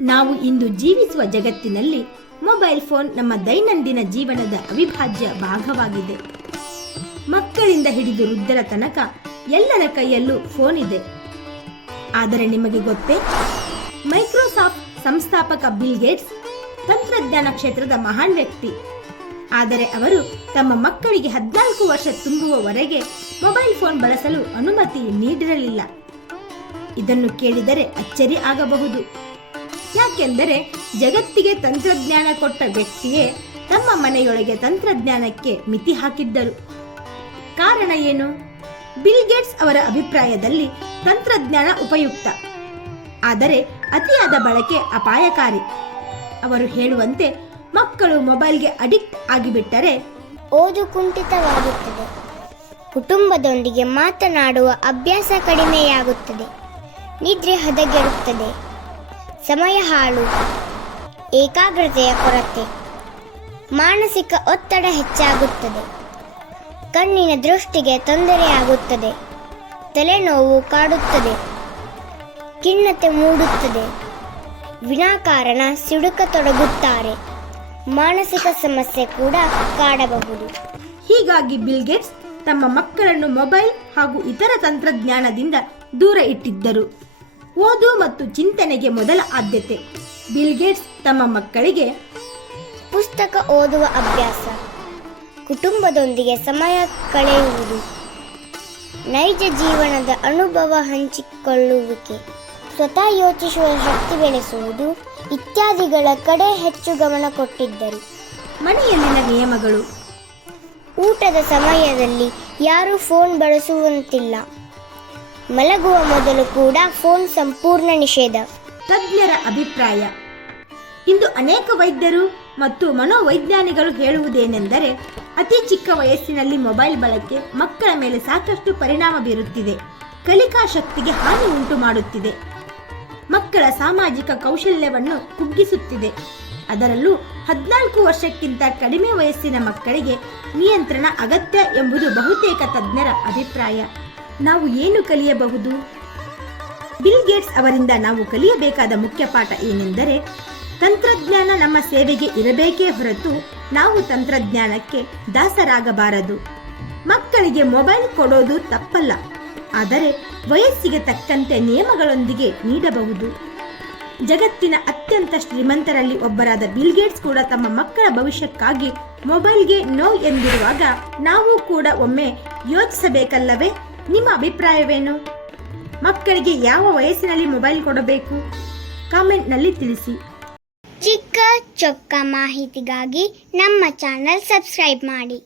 ನಾವು ಇಂದು ಜೀವಿಸುವ ಜಗತ್ತಿನಲ್ಲಿ ಮೊಬೈಲ್ ಫೋನ್ ನಮ್ಮ ದೈನಂದಿನ ಜೀವನದ ಅವಿಭಾಜ್ಯ ಭಾಗವಾಗಿದೆ. ಮಕ್ಕಳಿಂದ ಹಿಡಿದು ವೃದ್ಧರ ತನಕ ಎಲ್ಲರ ಕೈಯಲ್ಲೂ ಫೋನ್ ಇದೆ. ಆದರೆ ನಿಮಗೆ ಗೊತ್ತೇ? ಮೈಕ್ರೋಸಾಫ್ಟ್ ಸಂಸ್ಥಾಪಕ ಬಿಲ್ ಗೇಟ್ಸ್ ತಂತ್ರಜ್ಞಾನ ಕ್ಷೇತ್ರದ ಮಹಾನ್ ವ್ಯಕ್ತಿ. ಆದರೆ ಅವರು ತಮ್ಮ ಮಕ್ಕಳಿಗೆ ಹದಿನಾಲ್ಕು ವರ್ಷ ತುಂಬುವವರೆಗೆ ಮೊಬೈಲ್ ಫೋನ್ ಬಳಸಲು ಅನುಮತಿ ನೀಡಿರಲಿಲ್ಲ. ಇದನ್ನು ಕೇಳಿದರೆ ಅಚ್ಚರಿ ಆಗಬಹುದು. ಯಾಕೆಂದರೆ ಜಗತ್ತಿಗೆ ತಂತ್ರಜ್ಞಾನ ಕೊಟ್ಟ ವ್ಯಕ್ತಿಯೇ ತಮ್ಮ ಮನೆಯೊಳಗೆ ತಂತ್ರಜ್ಞಾನಕ್ಕೆ ಮಿತಿ ಹಾಕಿದ್ದರು. ಕಾರಣ ಏನು? ಬಿಲ್ ಗೇಟ್ಸ್ ಅವರ ಅಭಿಪ್ರಾಯದಲ್ಲಿ ತಂತ್ರಜ್ಞಾನ ಉಪಯುಕ್ತ, ಆದರೆ ಅತಿಯಾದ ಬಳಕೆ ಅಪಾಯಕಾರಿ. ಅವರು ಹೇಳುವಂತೆ ಮಕ್ಕಳು ಮೊಬೈಲ್ಗೆ ಅಡಿಕ್ಟ್ ಆಗಿಬಿಟ್ಟರೆ ಓದು ಕುಂಠಿತವಾಗುತ್ತದೆ. ಕುಟುಂಬದೊಂದಿಗೆ ಮಾತನಾಡುವ ಅಭ್ಯಾಸ ಕಡಿಮೆಯಾಗುತ್ತದೆ. ನಿದ್ರೆ ಹದಗೆಡುತ್ತದೆ. ಸಮಯ ಹಾಳು. ಏಕಾಗ್ರತೆಯ ಕೊರತೆ. ಮಾನಸಿಕ ಒತ್ತಡ ಹೆಚ್ಚಾಗುತ್ತದೆ. ಕಣ್ಣಿನ ದೃಷ್ಟಿಗೆ ತೊಂದರೆಯಾಗುತ್ತದೆ. ತಲೆನೋವು ಕಾಡುತ್ತದೆ. ಖಿನ್ನತೆ ಮೂಡುತ್ತದೆ. ವಿನಾಕಾರಣ ಸಿಡುಕತೊಡಗುತ್ತಾರೆ. ಮಾನಸಿಕ ಸಮಸ್ಯೆ ಕೂಡ ಕಾಡಬಹುದು. ಹೀಗಾಗಿ ಬಿಲ್ಗೇಟ್ಸ್ ತಮ್ಮ ಮಕ್ಕಳನ್ನು ಮೊಬೈಲ್ ಹಾಗೂ ಇತರ ತಂತ್ರಜ್ಞಾನದಿಂದ ದೂರ ಇಟ್ಟಿದ್ದರು. ಓದು ಮತ್ತು ಚಿಂತನೆಗೆ ಮೊದಲ ಆದ್ಯತೆ. ಬಿಲ್ಗೇಟ್ಸ್ ತಮ್ಮ ಮಕ್ಕಳಿಗೆ ಪುಸ್ತಕ ಓದುವ ಅಭ್ಯಾಸ. ಕುಟುಂಬದೊಂದಿಗೆ ಸಮಯ ಕಳೆಯುವುದು. ನೈಜ ಜೀವನದ ಅನುಭವ ಹಂಚಿಕೊಳ್ಳುವಿಕೆ. ಸ್ವತಃ ಯೋಚಿಸುವ ಶಕ್ತಿ ಬೆಳೆಸುವುದು ಇತ್ಯಾದಿಗಳ ಕಡೆ ಹೆಚ್ಚು ಗಮನ ಕೊಟ್ಟಿದ್ದರು. ಮನೆಯಲ್ಲಿನ ನಿಯಮಗಳು. ಊಟದ ಸಮಯದಲ್ಲಿ ಯಾರೂ ಫೋನ್ ಬಳಸುವಂತಿಲ್ಲ. ಮಲಗುವ ಮೊದಲು ಕೂಡ ಫೋನ್ ಸಂಪೂರ್ಣ ನಿಷೇಧ. ತಜ್ಞರ ಅಭಿಪ್ರಾಯ. ಇಂದು ಅನೇಕ ವೈದ್ಯರು ಮತ್ತು ಮನೋವೈಜ್ಞಾನಿಗಳು ಹೇಳುವುದೇನೆಂದರೆ, ಅತಿ ಚಿಕ್ಕ ವಯಸ್ಸಿನಲ್ಲಿ ಮೊಬೈಲ್ ಬಳಕೆ ಮಕ್ಕಳ ಮೇಲೆ ಸಾಕಷ್ಟು ಪರಿಣಾಮ ಬೀರುತ್ತಿದೆ. ಕಲಿಕಾ ಶಕ್ತಿಗೆ ಹಾನಿ ಉಂಟು ಮಾಡುತ್ತಿದೆ. ಮಕ್ಕಳ ಸಾಮಾಜಿಕ ಕೌಶಲ್ಯವನ್ನು ಕುಗ್ಗಿಸುತ್ತಿದೆ. ಅದರಲ್ಲೂ ಹದಿನಾಲ್ಕು ವರ್ಷಕ್ಕಿಂತ ಕಡಿಮೆ ವಯಸ್ಸಿನ ಮಕ್ಕಳಿಗೆ ನಿಯಂತ್ರಣ ಅಗತ್ಯ ಎಂಬುದು ಬಹುತೇಕ ತಜ್ಞರ ಅಭಿಪ್ರಾಯ. ನಾವು ಏನು ಕಲಿಯಬಹುದು? ಬಿಲ್ ಗೇಟ್ಸ್ ಅವರಿಂದ ನಾವು ಕಲಿಯಬೇಕಾದ ಮುಖ್ಯ ಪಾಠ ಏನೆಂದರೆ, ತಂತ್ರಜ್ಞಾನ ನಮ್ಮ ಸೇವೆಗೆ ಇರಬೇಕೇ ಹೊರತು ನಾವು ತಂತ್ರಜ್ಞಾನಕ್ಕೆ ದಾಸರಾಗಬಾರದು. ಮಕ್ಕಳಿಗೆ ಮೊಬೈಲ್ ಕೊಡೋದು ತಪ್ಪಲ್ಲ, ಆದರೆ ವಯಸ್ಸಿಗೆ ತಕ್ಕಂತೆ ನಿಯಮಗಳೊಂದಿಗೆ ನೀಡಬಹುದು. ಜಗತ್ತಿನ ಅತ್ಯಂತ ಶ್ರೀಮಂತರಲ್ಲಿ ಒಬ್ಬರಾದ ಬಿಲ್ ಗೇಟ್ಸ್ ಕೂಡ ತಮ್ಮ ಮಕ್ಕಳ ಭವಿಷ್ಯಕ್ಕಾಗಿ ಮೊಬೈಲ್ಗೆ ನೋ ಎಂದಿರುವಾಗ ನಾವು ಕೂಡ ಒಮ್ಮೆ ಯೋಚಿಸಬೇಕಲ್ಲವೇ? ನಿಮ್ಮ ಅಭಿಪ್ರಾಯವೇನು? ಮಕ್ಕಳಿಗೆ ಯಾವ ವಯಸ್ಸಿನಲ್ಲಿ ಮೊಬೈಲ್ ಕೊಡಬೇಕು? ಕಾಮೆಂಟ್ನಲ್ಲಿ ತಿಳಿಸಿ. ಚಿಕ್ಕ ಚೊಕ್ಕ ಮಾಹಿತಿಗಾಗಿ ನಮ್ಮ ಚಾನಲ್ ಸಬ್ಸ್ಕ್ರೈಬ್ ಮಾಡಿ.